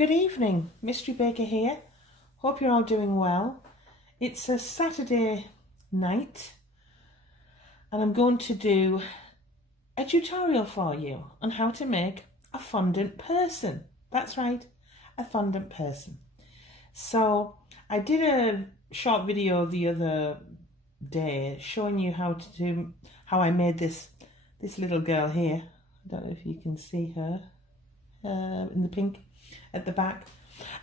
Good evening, Mystery Baker here. Hope you're all doing well. It's a Saturday night and I'm going to do a tutorial for you on how to make a fondant person. That's right, a fondant person. So I did a short video the other day showing you how I made this little girl here. I don't know if you can see her in the pink at the back,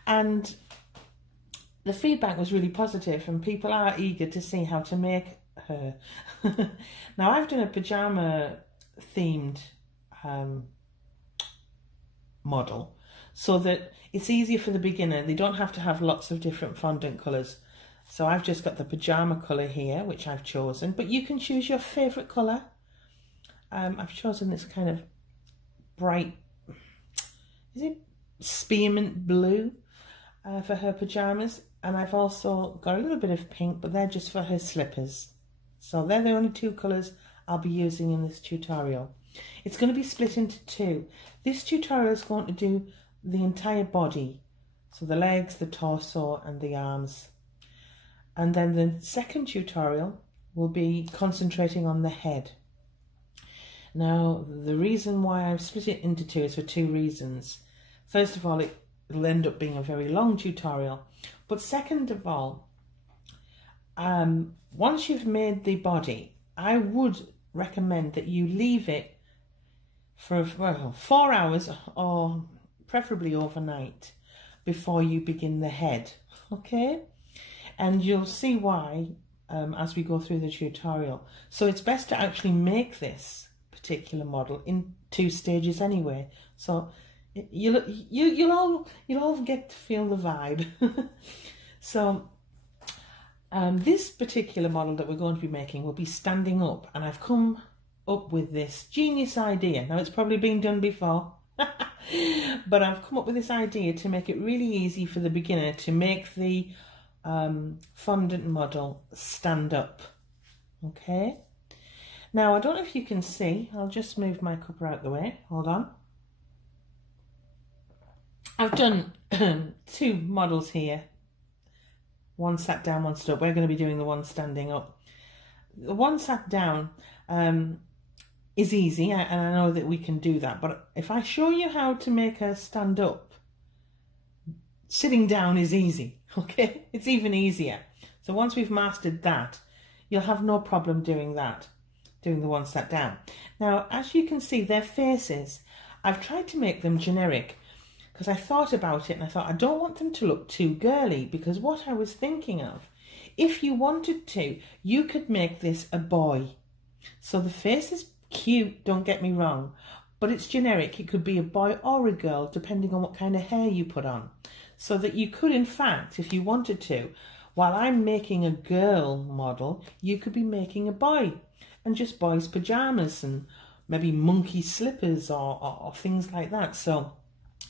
and the feedback was really positive and people are eager to see how to make her. Now I've done a pajama themed model so that it's easier for the beginner. They don't have to have lots of different fondant colours. So I've just got the pajama colour here, which I've chosen, but you can choose your favourite colour. I've chosen this kind of bright, is it spearmint blue for her pyjamas, and I've also got a little bit of pink, but they're just for her slippers. So they're the only two colours I'll be using in this tutorial. It's going to be split into two. This tutorial is going to do the entire body, so the legs, the torso and the arms, and then the second tutorial will be concentrating on the head. Now the reason why I've split it into two is for two reasons. First of all, it'll end up being a very long tutorial, but second of all, once you've made the body, I would recommend that you leave it for 4 hours or preferably overnight before you begin the head, okay? And you'll see why as we go through the tutorial. So it's best to actually make this particular model in 2 stages anyway, so you'll all get to feel the vibe. So this particular model that we're going to be making will be standing up, and I've come up with this genius idea. Now it's probably been done before, but I've come up with this idea to make it really easy for the beginner to make the fondant model stand up. Okay, now I don't know if you can see, I'll just move my cuppa out the way, hold on. I've done 2 models here. One sat down, one stood up. We're going to be doing the one standing up. The one sat down is easy, and I know that we can do that. But if I show you how to make her stand up, sitting down is easy, okay? It's even easier. So once we've mastered that, you'll have no problem doing that, doing the one sat down. Now, as you can see, their faces, I've tried to make them generic, because I thought about it and I thought I don't want them to look too girly, because what I was thinking of, if you wanted to, you could make this a boy. So the face is cute, don't get me wrong, but it's generic. It could be a boy or a girl depending on what kind of hair you put on. So that you could, in fact, if you wanted to, while I'm making a girl model, you could be making a boy, and just boys' pyjamas and maybe monkey slippers or things like that. So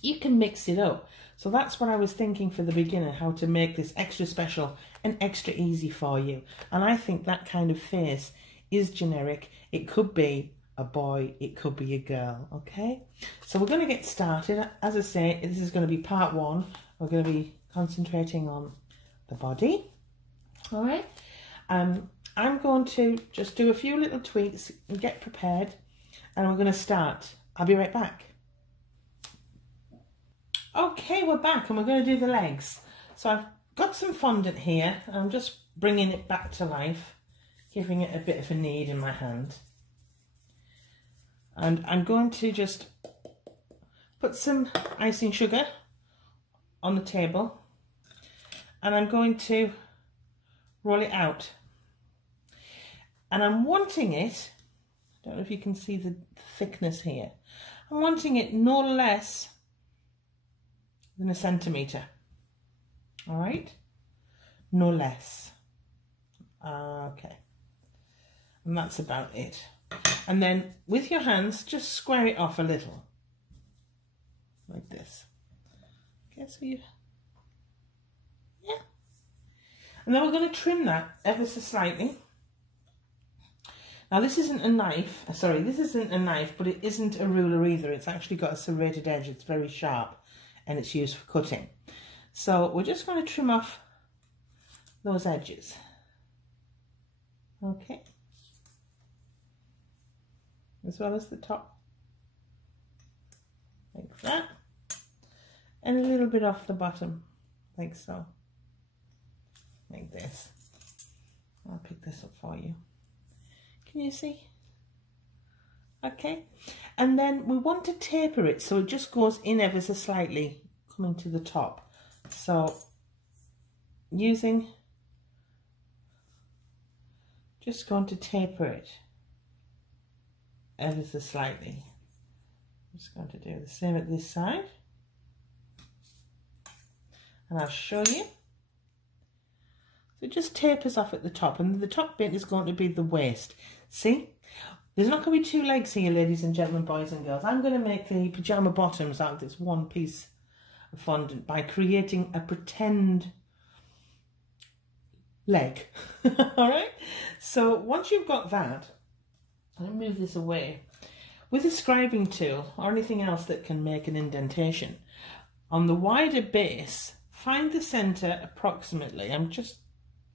you can mix it up. So that's what I was thinking for the beginner, how to make this extra special and extra easy for you. And I think that kind of face is generic. It could be a boy, it could be a girl, okay? So we're going to get started. As I say, this is going to be part 1. We're going to be concentrating on the body, all right? I'm going to just do a few little tweaks and get prepared, and we're going to start. I'll be right back. Okay, we're back and we're going to do the legs. So I've got some fondant here. I'm just bringing it back to life, giving it a bit of a knead in my hand. And I'm going to just put some icing sugar on the table, and I'm going to roll it out. And I'm wanting it, I don't know if you can see the thickness here, I'm wanting it no less than 1 centimetre, all right, no less. Okay, and that's about it. And then with your hands, just square it off a little, like this. Okay, so you, yeah. And then we're going to trim that ever so slightly. Now this isn't a knife, sorry, this isn't a knife, but it isn't a ruler either. It's actually got a serrated edge, it's very sharp. and it's used for cutting. So we're just going to trim off those edges. Okay. As well as the top. Like that. And a little bit off the bottom, like so. Like this. I'll pick this up for you. Can you see? Okay. And then we want to taper it so it just goes in ever so slightly, coming to the top. So just going to taper it ever so slightly. I'm just going to do the same at this side. And I'll show you. So it just tapers off at the top, and the top bit is going to be the waist. See? There's not going to be two legs here, ladies and gentlemen, boys and girls. I'm going to make the pajama bottoms out of this one piece of fondant by creating a pretend leg. All right? So once you've got that, I'll move this away. With a scribing tool or anything else that can make an indentation, on the wider base, find the centre approximately. I'm just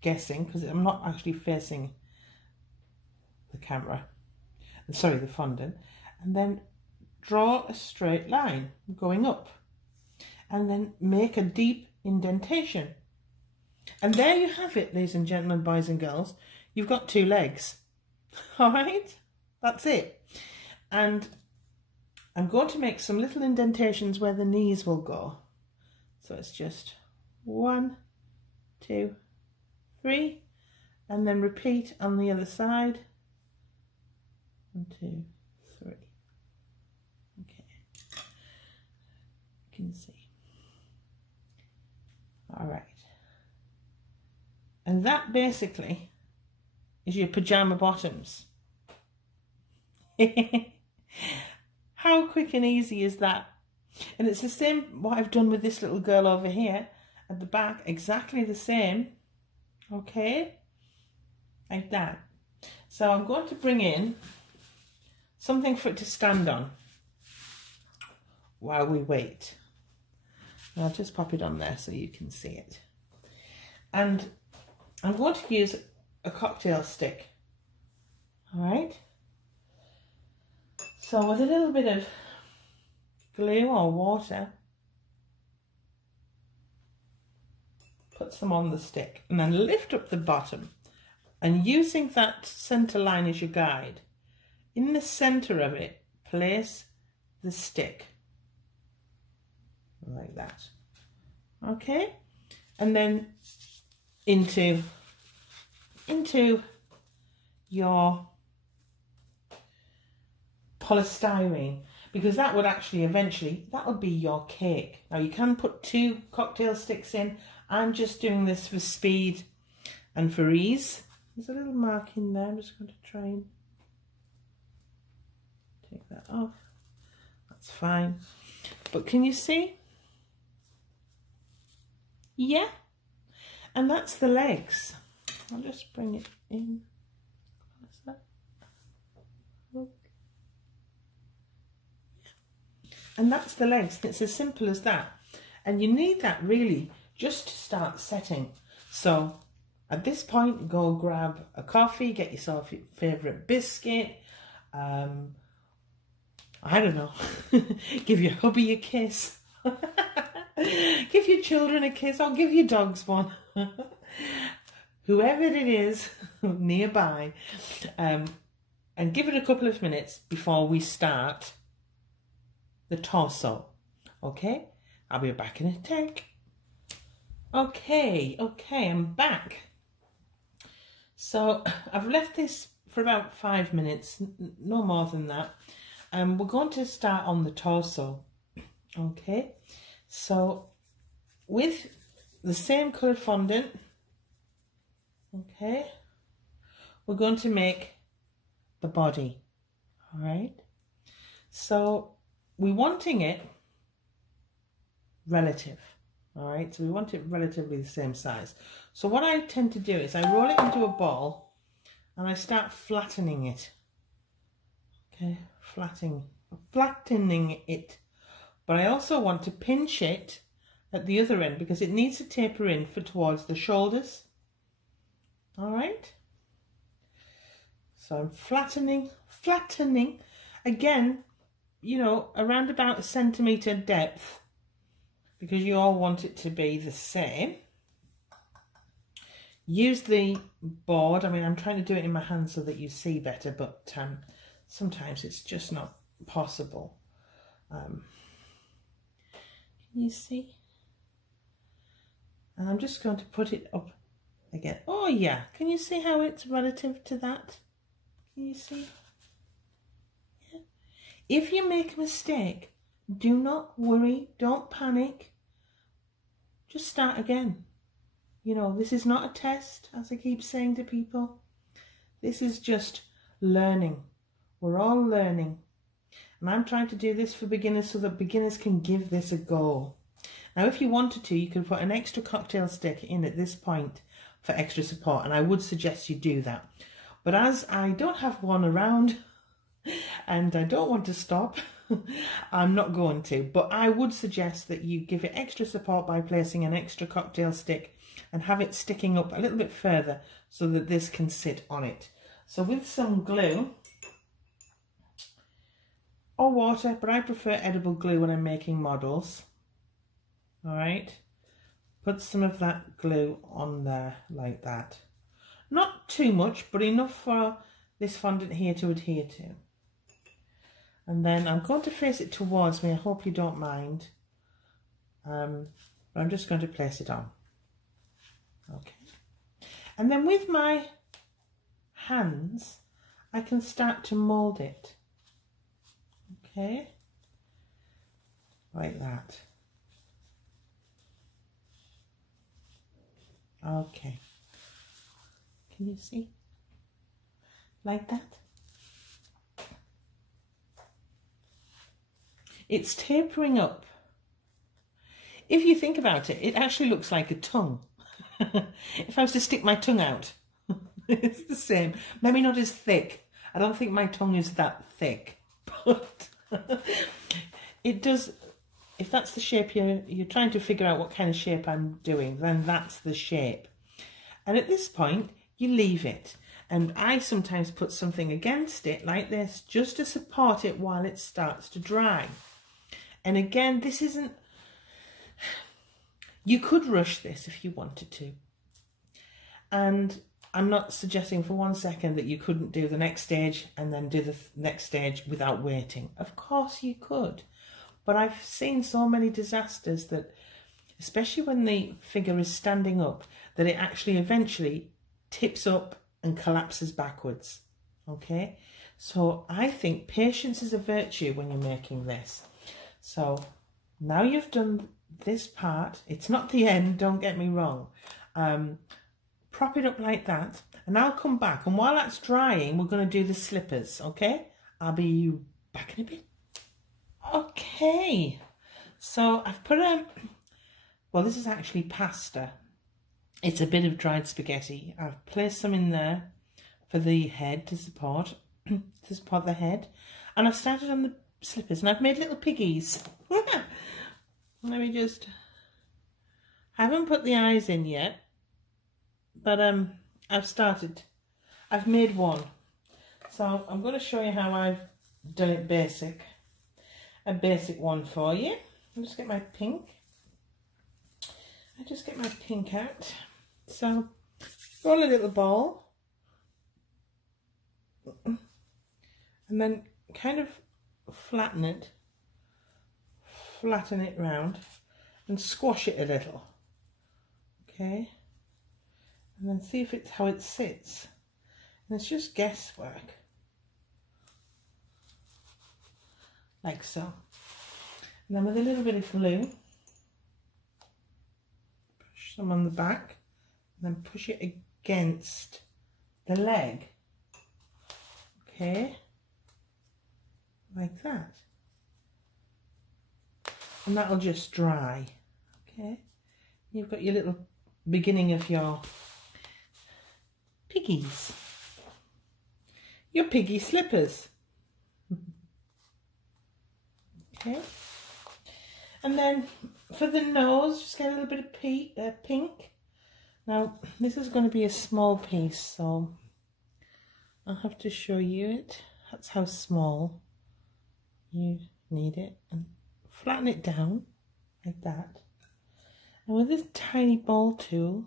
guessing because I'm not actually facing the camera. Sorry, the fondant. And then draw a straight line going up. And then make a deep indentation. And there you have it, ladies and gentlemen, boys and girls. You've got two legs. All right? That's it. And I'm going to make some little indentations where the knees will go. So it's just 1, 2, 3, and then repeat on the other side. 1, 2, 3. Okay. You can see. All right. And that basically is your pajama bottoms. How quick and easy is that? And it's the same what I've done with this little girl over here at the back, exactly the same. Okay, like that. So I'm going to bring in something for it to stand on while we wait. And I'll just pop it on there so you can see it. And I'm going to use a cocktail stick. All right. So with a little bit of glue or water, put some on the stick and then lift up the bottom, and using that center line as your guide, in the center of it, place the stick like that. Okay, and then into your polystyrene, because that would actually eventually, that would be your cake. Now you can put 2 cocktail sticks in. I'm just doing this for speed and for ease. There's a little mark in there. I'm just going to try and take that off. That's fine. But can you see? Yeah. And that's the legs. I'll just bring it in. What's that? Look. And that's the legs. It's as simple as that. And you need that really just to start setting. So at this point, go grab a coffee, get yourself your favourite biscuit. I don't know. Give your hubby a kiss. Give your children a kiss, or give your dogs one. Whoever it is nearby. And give it a couple of minutes before we start the torso. Okay, I'll be back in a tick. Okay, I'm back. So I've left this for about 5 minutes, no more than that. We're going to start on the torso. Okay, so with the same coloured fondant, okay, we're going to make the body. All right, so we're wanting it relative. All right, so we want it relatively the same size. So what I tend to do is I roll it into a ball and I start flattening it. Okay, flattening it, but I also want to pinch it at the other end because it needs to taper in for towards the shoulders. All right. So I'm flattening, again, you know, around about a centimetre depth because you all want it to be the same. Use the board. I mean, I'm trying to do it in my hand so that you see better, but sometimes it's just not possible. Can you see? And I'm just going to put it up again. Oh yeah, can you see how it's relative to that? Can you see? Yeah. If you make a mistake, do not worry, don't panic. Just start again. You know, this is not a test, as I keep saying to people. This is just learning. We're all learning. And I'm trying to do this for beginners so that beginners can give this a go. Now, if you wanted to, you could put an extra cocktail stick in at this point for extra support, and I would suggest you do that. But as I don't have one around and I don't want to stop, I'm not going to. But I would suggest that you give it extra support by placing an extra cocktail stick and have it sticking up a little bit further so that this can sit on it. So with some glue or water, but I prefer edible glue when I'm making models. All right, put some of that glue on there like that. Not too much, but enough for this fondant here to adhere to. And then I'm going to face it towards me. I hope you don't mind. But I'm just going to place it on. Okay. And then with my hands, I can start to mould it. Okay. Like that. Okay. Can you see? Like that? It's tapering up. If you think about it, it actually looks like a tongue. If I was to stick my tongue out, it's the same. Maybe not as thick. I don't think my tongue is that thick, but it does. If that's the shape you're trying to figure out what kind of shape I'm doing, then that's the shape. And at this point, you leave it. And I sometimes put something against it like this, just to support it while it starts to dry. And again, this isn't, you could rush this if you wanted to. And I'm not suggesting for 1 second that you couldn't do the next stage and then do the next stage without waiting. Of course you could. But I've seen so many disasters that, especially when the figure is standing up, that it actually eventually tips up and collapses backwards. Okay? So I think patience is a virtue when you're making this. So now you've done this part. It's not the end, don't get me wrong. Prop it up like that, and I'll come back. And while that's drying, we're going to do the slippers, okay? I'll be back in a bit. Okay, so I've put well, this is actually pasta. It's a bit of dried spaghetti. I've placed some in there for the head to support the head. And I've started on the slippers, and I've made little piggies. Let me just, I haven't put the eyes in yet, but I've started. I've made one. So I'm going to show you how I've done it basic. A basic one for you. I'll just get my pink. I just get my pink out. So roll a little ball and then kind of flatten it round and squash it a little. Okay, and then see if it's how it sits. And it's just guesswork. Like so. And then with a little bit of glue, push some on the back, and then push it against the leg. Okay, like that. And that'll just dry. Okay, you've got your little beginning of your piggies, your piggy slippers. Okay, And then for the nose, just get a little bit of pink. Now, this is going to be a small piece, so I'll have to show you it. That's how small you need it. And flatten it down like that. And with this tiny ball tool,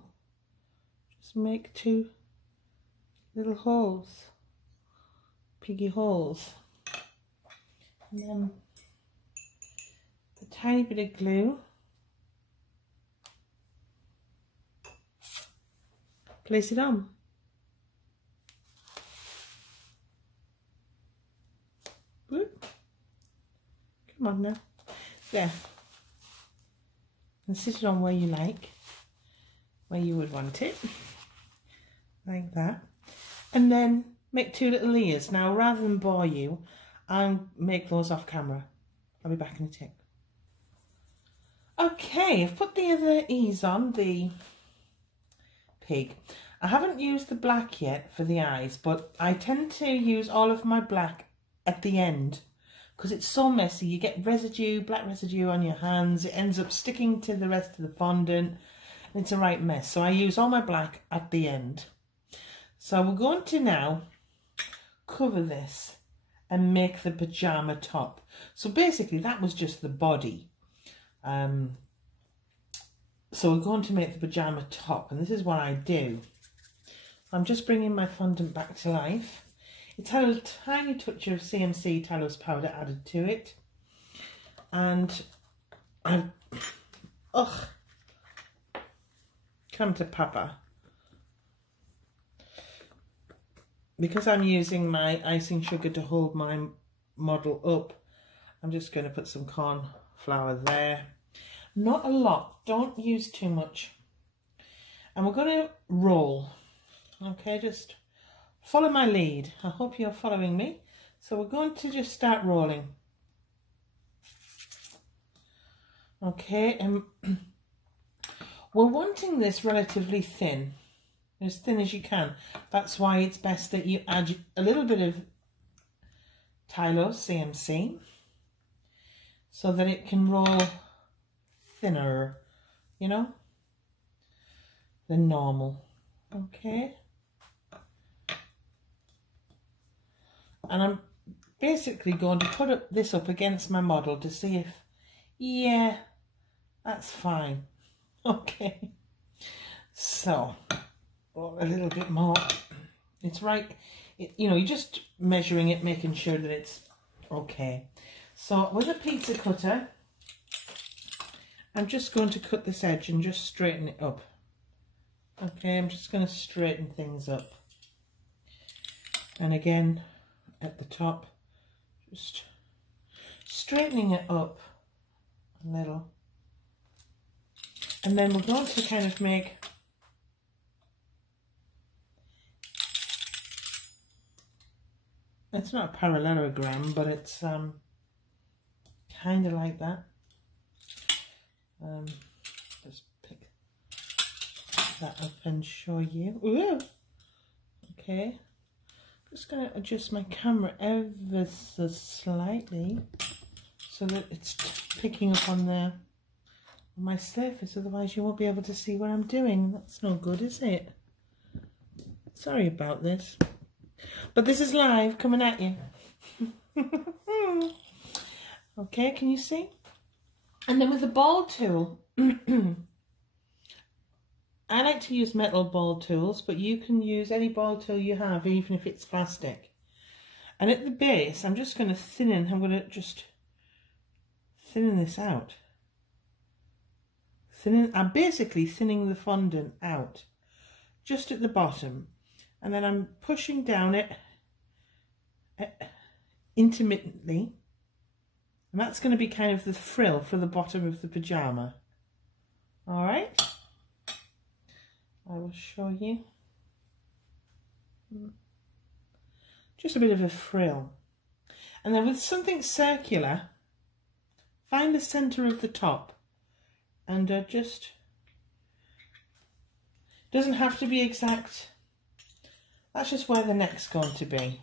just make 2 little holes, piggy holes. And then a tiny bit of glue. Place it on. Whoop. Come on now. There. And sit it on where you like, where you would want it. Like that. And then make 2 little ears. Now, rather than bore you, I'll make those off camera. I'll be back in a tick. Okay, I've put the other ears on, the pig. I haven't used the black yet for the eyes, but I tend to use all of my black at the end because it's so messy. You get residue, black residue on your hands. It ends up sticking to the rest of the fondant. It's a right mess. So I use all my black at the end. So we're going to now cover this and make the pajama top. So basically that was just the body. So we're going to make the pajama top, and this is what I do. I'm just bringing my fondant back to life. It's had a tiny touch of CMC Talos powder added to it. And I've, come to Papa. Because I'm using my icing sugar to hold my model up, I'm just going to put some corn flour there. Not a lot, don't use too much. And we're going to roll. Okay, just follow my lead. I hope you're following me. So we're going to just start rolling. Okay, and we're wanting this relatively thin as you can. That's why it's best that you add a little bit of Talos CMC so that it can roll thinner, you know, than normal. Okay, and I'm basically going to put this up against my model to see if, yeah, that's fine. Okay, so a little bit more. It's right, you know, you're just measuring it, making sure that it's okay. So with a pizza cutter, I'm just going to cut this edge and just straighten it up. Okay, I'm just going to straighten things up. And again, at the top, just straightening it up a little. And then we're going to kind of make it's not a parallelogram, but it's kind of like that. Just pick that up and show you. Ooh. Okay, just going to adjust my camera ever so slightly so that it's picking up on my surface, otherwise you won't be able to see what I'm doing. That's no good, is it? Sorry about this, but this is live coming at you. Okay, can you see? And then with the ball tool, I like to use metal ball tools, but you can use any ball tool you have, even if it's plastic. And at the base, I'm just going to I'm going to just thin this out. I'm basically thinning the fondant out, just at the bottom. And then I'm pushing down it intermittently. And that's going to be kind of the frill for the bottom of the pajama. All right. I will show you. Just a bit of a frill. And then with something circular, find the center of the top. And just, doesn't have to be exact. That's just where the neck's going to be.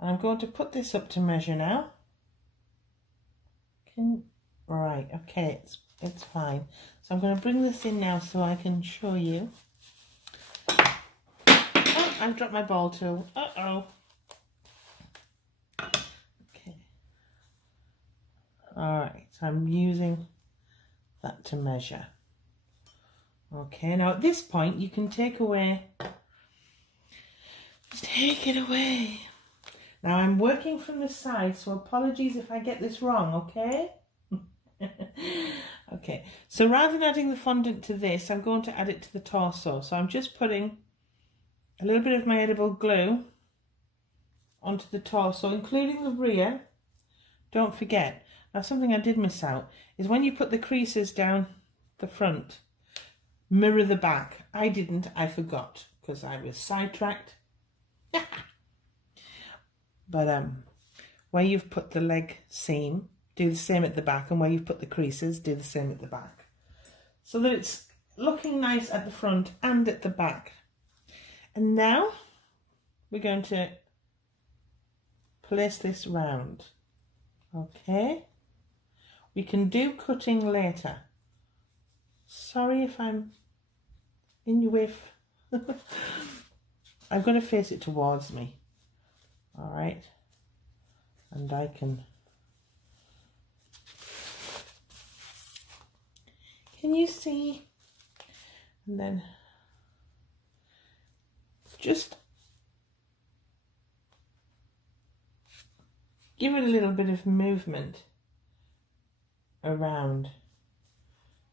And I'm going to put this up to measure now. Right, okay, it's fine. So I'm going to bring this in now so I can show you. Oh, I've dropped my ball tool. Uh-oh. Okay. Alright, so I'm using that to measure. Okay, now at this point you can take away. Take it away. Now I'm working from the side, so apologies if I get this wrong, okay? Okay, so rather than adding the fondant to this, I'm going to add it to the torso. So I'm just putting a little bit of my edible glue onto the torso, including the rear. Don't forget. Now something I did miss out is when you put the creases down the front, mirror the back. I didn't, I forgot, because I was sidetracked. But where you've put the leg seam, do the same at the back, and where you've put the creases, do the same at the back, so that it's looking nice at the front and at the back. And now we're going to place this round. Okay, we can do cutting later. Sorry if I'm in your way. I'm going to face it towards me. All right, and I can you see? And then just give it a little bit of movement around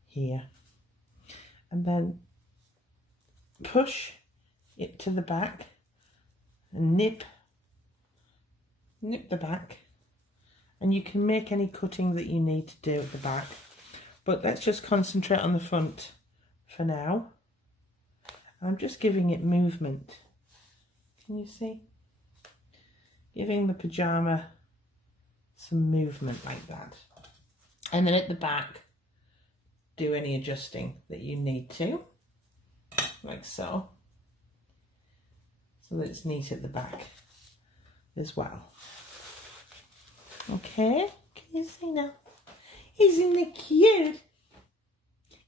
here, and then push it to the back and nip the back, and you can make any cutting that you need to do at the back, but let's just concentrate on the front for now. I'm just giving it movement. Can you see? Giving the pajama some movement like that, and then at the back do any adjusting that you need to, like so that it's neat at the back as well. Okay, can you see now? Isn't it cute?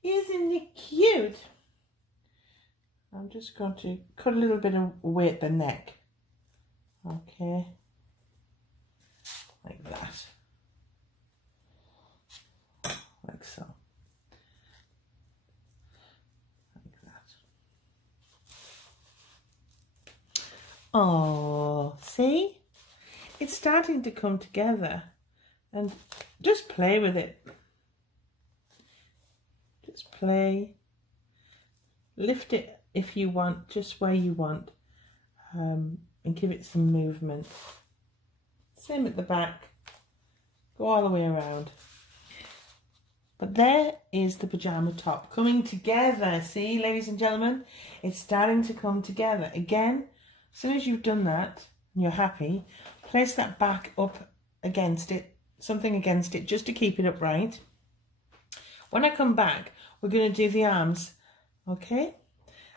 Isn't it cute? I'm just going to cut a little bit away at the neck. Okay, like that, like so, like that. Oh, see? It's starting to come together, and just play with it. Just play. Lift it if you want, just where you want, and give it some movement. Same at the back. Go all the way around. But there is the pajama top coming together. See, ladies and gentlemen, it's starting to come together. Again, as soon as you've done that and you're happy, place that back up against it, something against it, just to keep it upright. When I come back, we're going to do the arms, okay?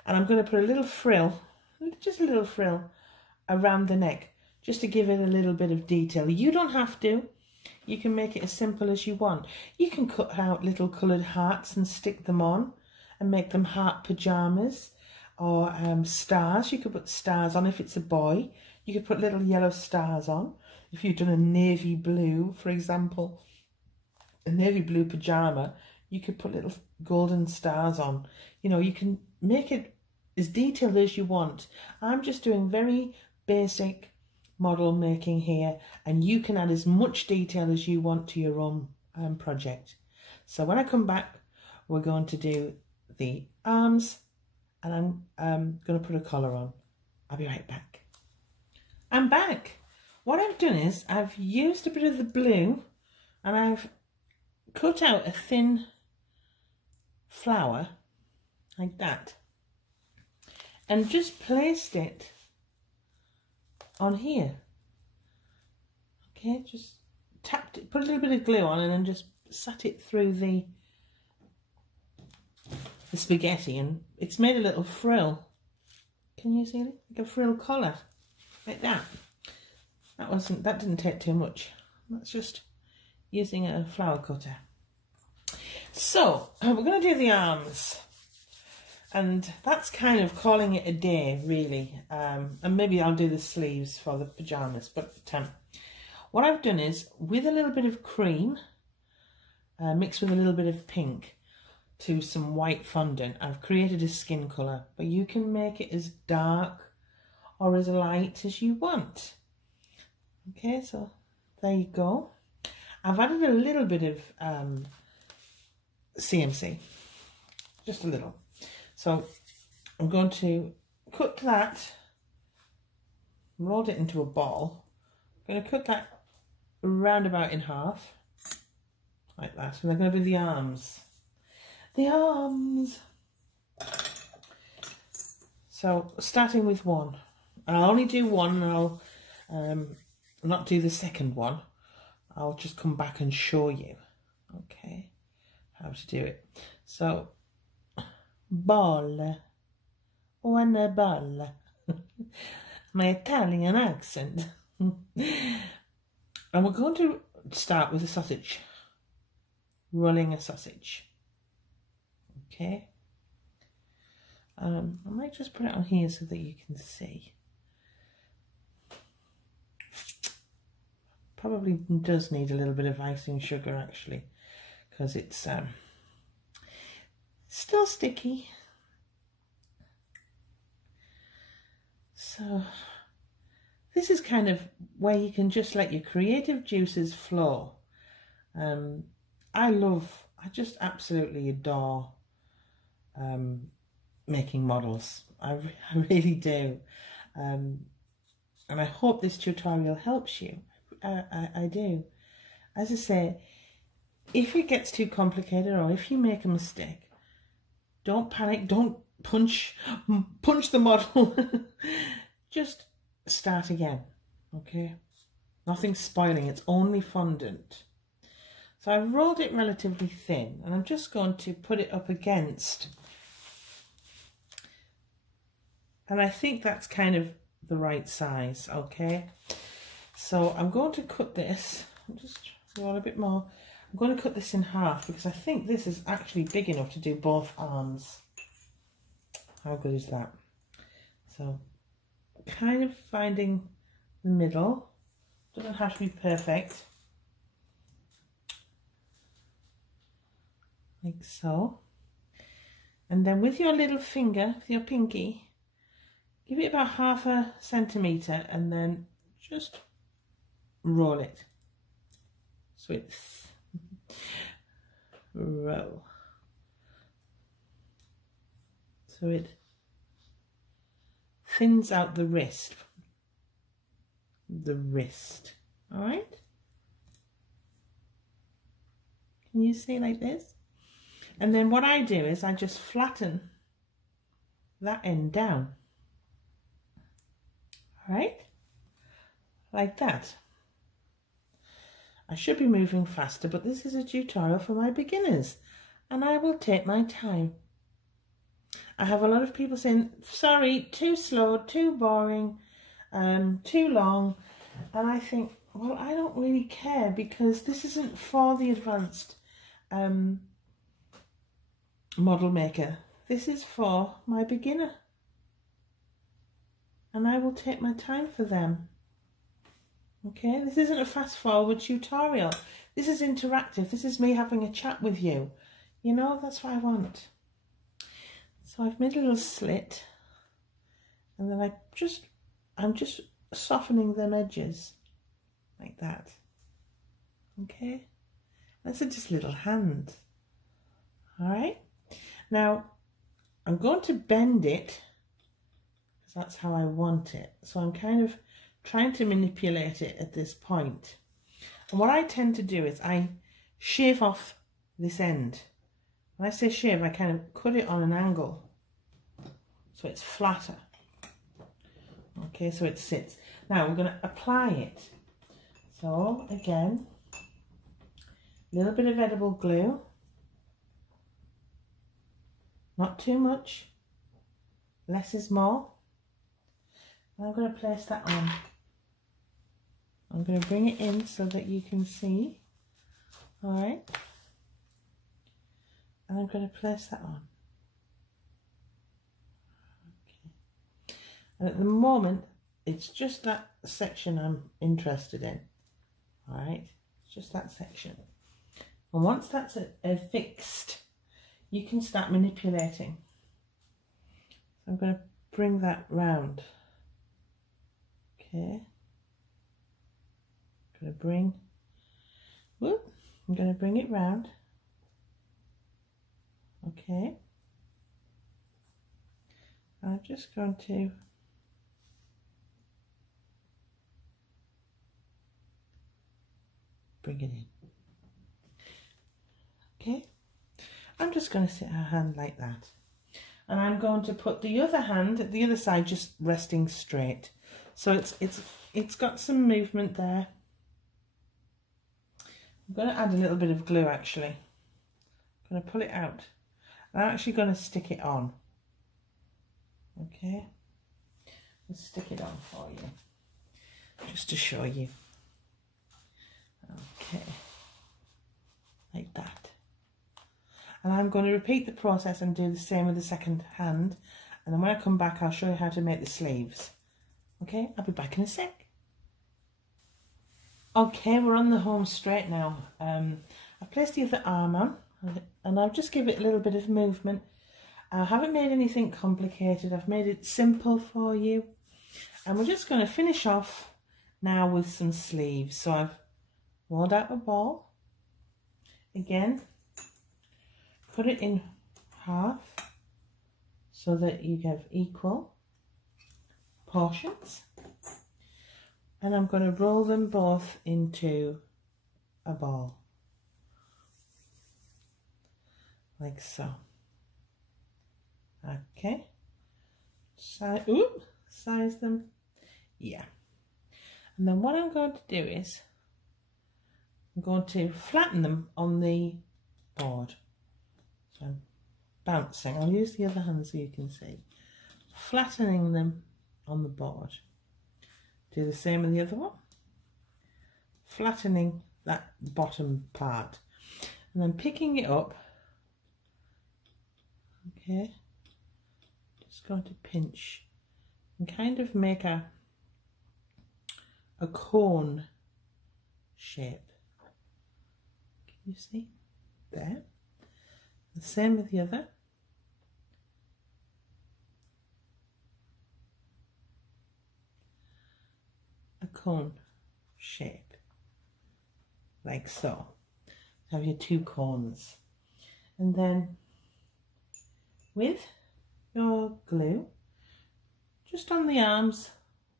And I'm going to put a little frill, just a little frill around the neck, just to give it a little bit of detail. You don't have to. You can make it as simple as you want. You can cut out little coloured hearts and stick them on and make them heart pajamas, or stars. You could put stars on if it's a boy. You could put little yellow stars on. If you've done a navy blue, for example, a navy blue pajama, you could put little golden stars on. You know, you can make it as detailed as you want. I'm just doing very basic model making here, and you can add as much detail as you want to your own project. So when I come back, we're going to do the arms, and I'm going to put a collar on. I'll be right back. I'm back. What I've done is I've used a bit of the blue, and I've cut out a thin flower like that, and just placed it on here. Okay, just tapped it, put a little bit of glue on, and then just sat it through the spaghetti, and it's made a little frill. Can you see it? Like a frill collar, like that. That didn't take too much. That's just using a flower cutter. So we're going to do the arms, and that's kind of calling it a day, really. And maybe I'll do the sleeves for the pajamas. But what I've done is, with a little bit of cream mixed with a little bit of pink to some white fondant, I've created a skin colour. But you can make it as dark or as light as you want. Okay, so there you go. I've added a little bit of CMC, just a little. So I'm going to cut that, rolled it into a ball. I'm going to cut that round about in half, like that. And they're going to be the arms. The arms. So starting with one. And I'll only do one, and I'll not do the second one. I'll just come back and show you, okay, how to do it. So, ball, one ball, my Italian accent. And we're going to start with a sausage, rolling a sausage, okay. I might just put it on here so that you can see. Probably does need a little bit of icing sugar, actually, because it's still sticky. So this is kind of where you can just let your creative juices flow. I just absolutely adore making models. I really do. And I hope this tutorial helps you. I do. As I say, if it gets too complicated or if you make a mistake, don't panic, don't punch the model. Just start again, okay? Nothing's spoiling, it's only fondant. So I've rolled it relatively thin, and I'm just going to put it up against, and I think that's kind of the right size, okay? So I'm going to cut this, I'll just roll a bit more. I'm going to cut this in half because I think this is actually big enough to do both arms. How good is that? So kind of finding the middle, doesn't have to be perfect. Like so. And then with your little finger, with your pinky, give it about 1/2 centimetre and then just roll it. Switch. Roll. So it thins out the wrist. All right? Can you see like this? And then what I do is I just flatten that end down. All right? Like that. I should be moving faster, but this is a tutorial for my beginners, and I will take my time. I have a lot of people saying, sorry, too slow, too boring, too long. And I think, well, I don't really care, because this isn't for the advanced model maker. This is for my beginner. And I will take my time for them. Okay, this isn't a fast forward tutorial. This is interactive. This is me having a chat with you. You know, that's what I want. So I've made a little slit, and then I'm just softening them edges like that. Okay, that's just a little hand. All right, now I'm going to bend it because that's how I want it. So I'm kind of trying to manipulate it at this point. And what I tend to do is I shave off this end. When I say shave, I kind of cut it on an angle so it's flatter. Okay, so it sits. Now we're going to apply it. So again, a little bit of edible glue. Not too much. Less is more. And I'm going to place that on. I'm going to bring it in so that you can see. All right. And I'm going to place that on. Okay. And at the moment, it's just that section I'm interested in. All right, it's just that section. And once that's fixed, you can start manipulating. So I'm going to bring that round. Okay. I'm going to bring it round. Okay. I'm just going to bring it in. Okay. I'm just going to sit her hand like that. And I'm going to put the other hand at the other side just resting straight. So it's got some movement there. I'm going to add a little bit of glue actually. I'm going to pull it out. I'm actually going to stick it on. Okay. Let's stick it on for you. Just to show you. Okay. Like that. And I'm going to repeat the process and do the same with the second hand. And then when I come back, I'll show you how to make the sleeves. Okay, I'll be back in a sec. Okay, we're on the home straight now. I've placed the other arm on and I'll just give it a little bit of movement. I haven't made anything complicated. I've made it simple for you. And we're just going to finish off now with some sleeves. So I've rolled out a ball. Again, put it in half so that you have equal portions. And I'm going to roll them both into a ball. Like so. Okay. Size them. Yeah. And then what I'm going to do is I'm going to flatten them on the board. So I'm bouncing. I'll use the other hand so you can see. Flattening them on the board. Do the same with the other one. Flattening that bottom part. And then picking it up. Okay. Just going to pinch and kind of make a cone shape. Can you see? There. The same with the other. A cone shape. Like so. Have your two cones. And then with your glue, just on the arms,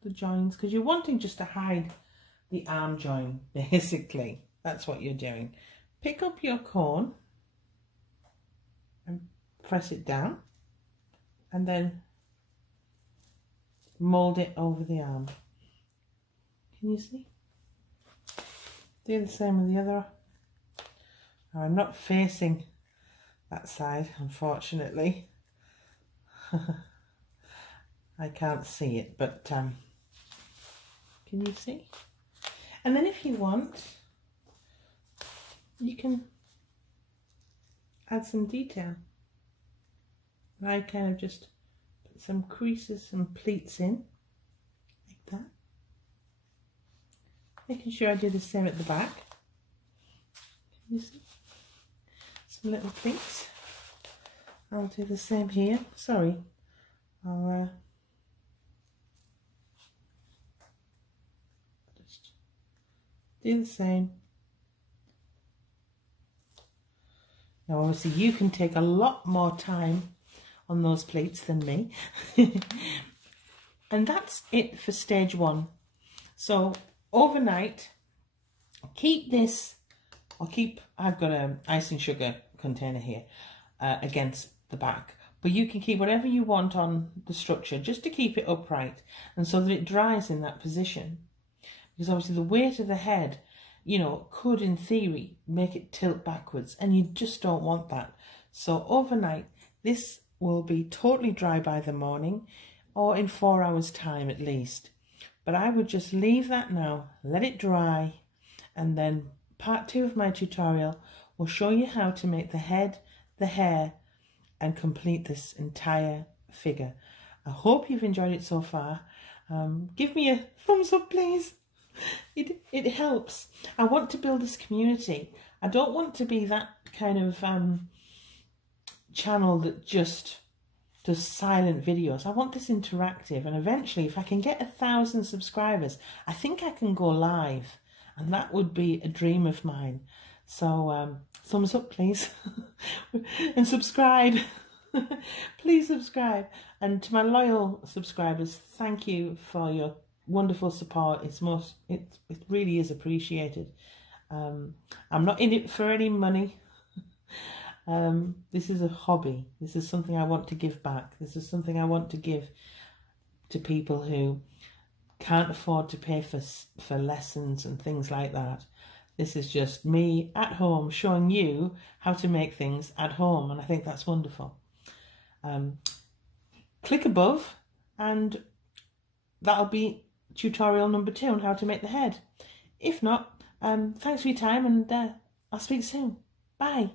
the joins, because you're wanting just to hide the arm join, basically. That's what you're doing. Pick up your cone and press it down and then mold it over the arm. Can you see? Do the same with the other. Now, I'm not facing that side, unfortunately. I can't see it, but can you see? And then if you want, you can add some detail. I kind of just put some creases and pleats in, like that. Making sure I do the same at the back. Can you see? Some little pleats. I'll do the same here. Sorry, I'll just do the same. Now obviously you can take a lot more time on those pleats than me. And that's it for stage one. So overnight, keep this, I've got an ice and sugar container here against the back, but you can keep whatever you want on the structure just to keep it upright and so that it dries in that position, because obviously the weight of the head, you know, could in theory make it tilt backwards and you just don't want that. So overnight this will be totally dry by the morning or in 4 hours time at least, but I would just leave that now, let it dry, and then part 2 of my tutorial will show you how to make the head the hair and complete this entire figure. I hope you've enjoyed it so far. Give me a thumbs up, please. It helps. I want to build this community. I don't want to be that kind of channel that just does silent videos. I want this interactive, and eventually if I can get 1,000 subscribers, I think I can go live, and that would be a dream of mine. So thumbs up, please. And subscribe. Please subscribe. And to my loyal subscribers, thank you for your wonderful support. It really is appreciated. I'm not in it for any money. This is a hobby. This is something I want to give back. This is something I want to give to people who can't afford to pay for lessons and things like that. This is just me at home showing you how to make things at home, and I think that's wonderful. Click above and that'll be tutorial number 2 on how to make the head. If not, thanks for your time, and I'll speak soon. Bye.